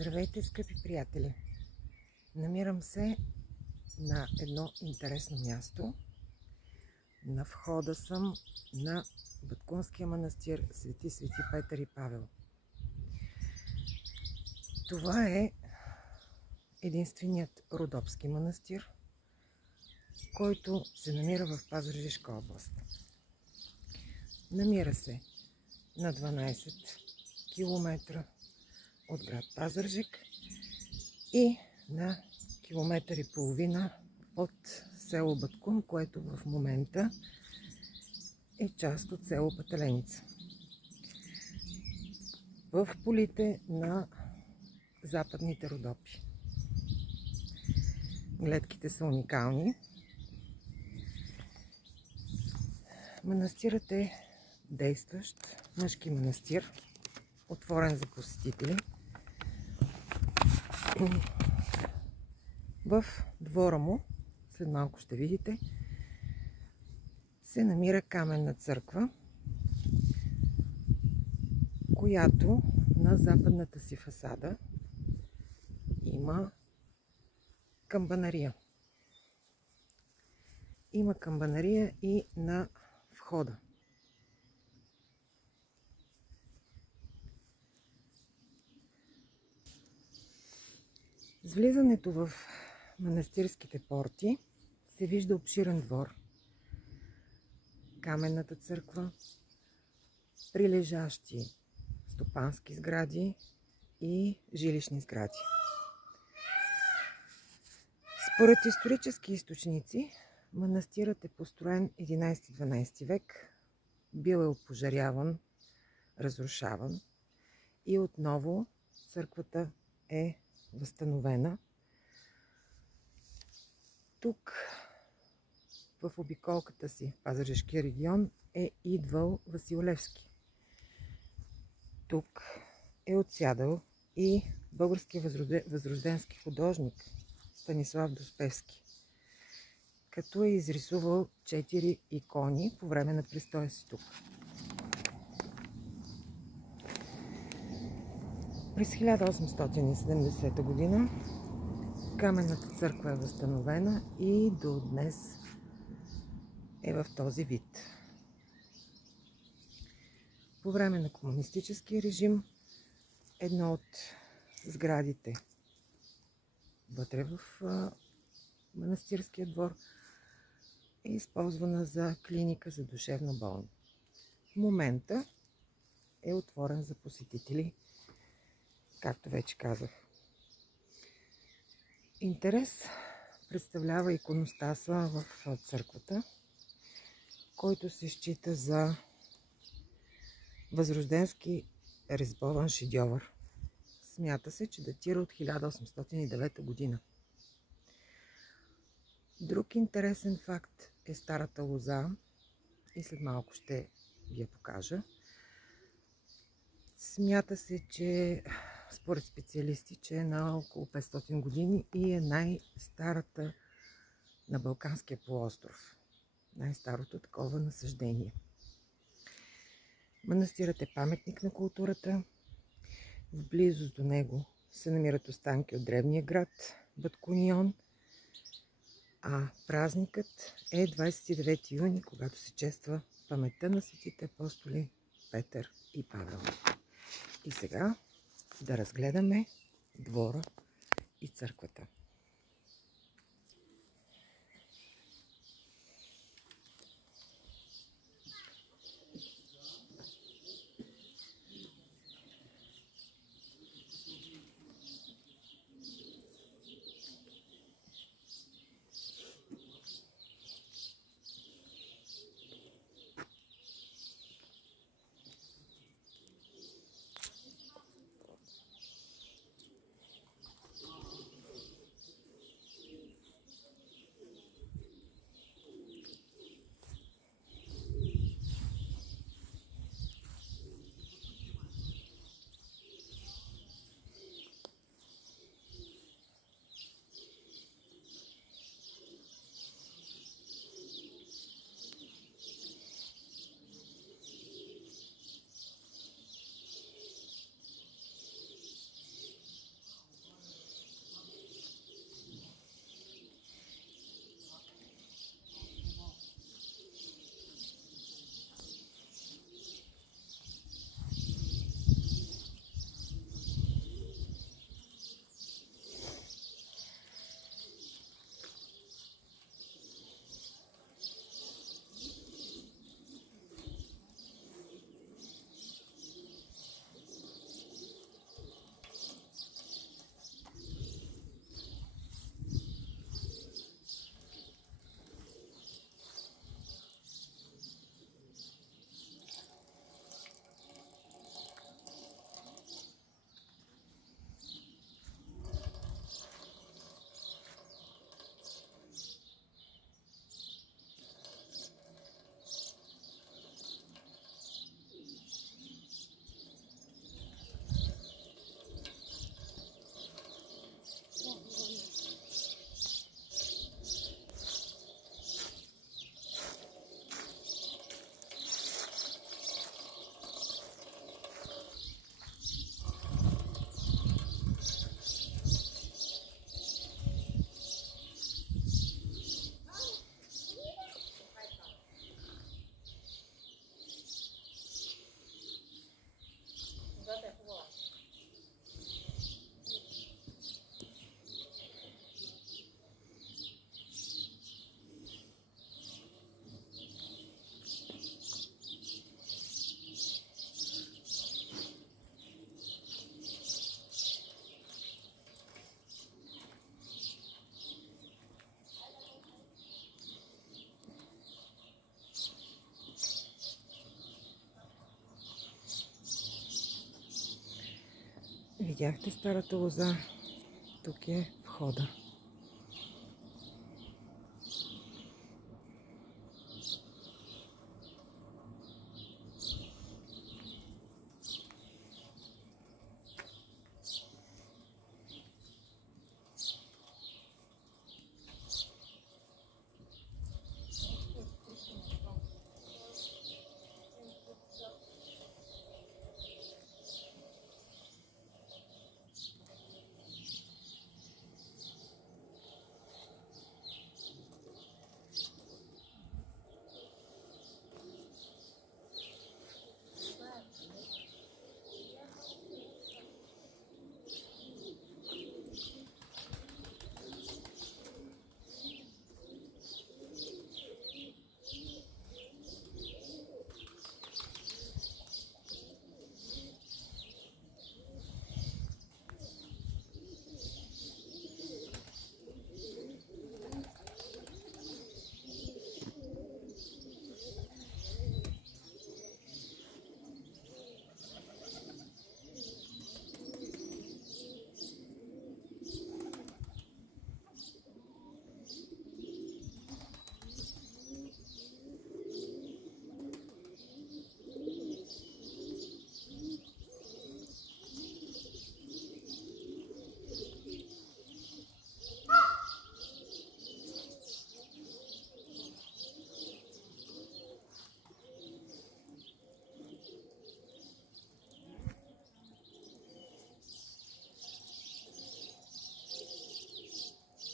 Здравейте, скъпи приятели! Намирам се на едно интересно място. На входа съм на Баткунския манастир Свети Петър и Павел. Това е единственият родопски манастир, който се намира в Пазарджишка област. Намира се на 12 км от град Пазарджик и на километър и половина от село Баткун, което в момента е част от село Пателеница. В полите на Западните Родопи. Гледките са уникални. Манастирът е действащ мъжки манастир, отворен за посетители. В двора му, след малко ще видите, се намира каменна църква, която на западната си фасада има камбанария. Има камбанария и на входа. С влизането в манастирските порти се вижда обширен двор, каменната църква, прилежащи стопански сгради и жилищни сгради. Според исторически източници, манастирът е построен 11-12 век, бил е опожаряван, разрушаван и отново църквата е възстановена. Тук в обиколката си в Пазарджишкия регион е идвал Васил Левски. Тук е отсядал и българския възрожденски художник Станислав Доспевски, като е изрисувал 4 икони по време на престоя си тук. През 1870 година каменната църква е възстановена и до днес е в този вид. По време на комунистическия режим едно от сградите вътре в манастирския двор е използвана за клиника за душевно болни. В момента е отворен за посетители, както вече казах. Интерес представлява иконостаса в църквата, който се счита за възрожденски резбован шедьовър. Смята се, че датира от 1809 година. Друг интересен факт е старата лоза и след малко ще ви я покажа. Смята се, че според специалисти, че е на около 500 години и е най-старата на Балканския полуостров. Най-старото такова насъждение. Манастирът е паметник на културата. В близост до него се намират останки от древния град Баткунион, а празникът е 29 юни, когато се чества паметта на светите апостоли Петър и Павел. И сега да разгледаме двора и църквата. Видяхте старата лоза? Тук е входа.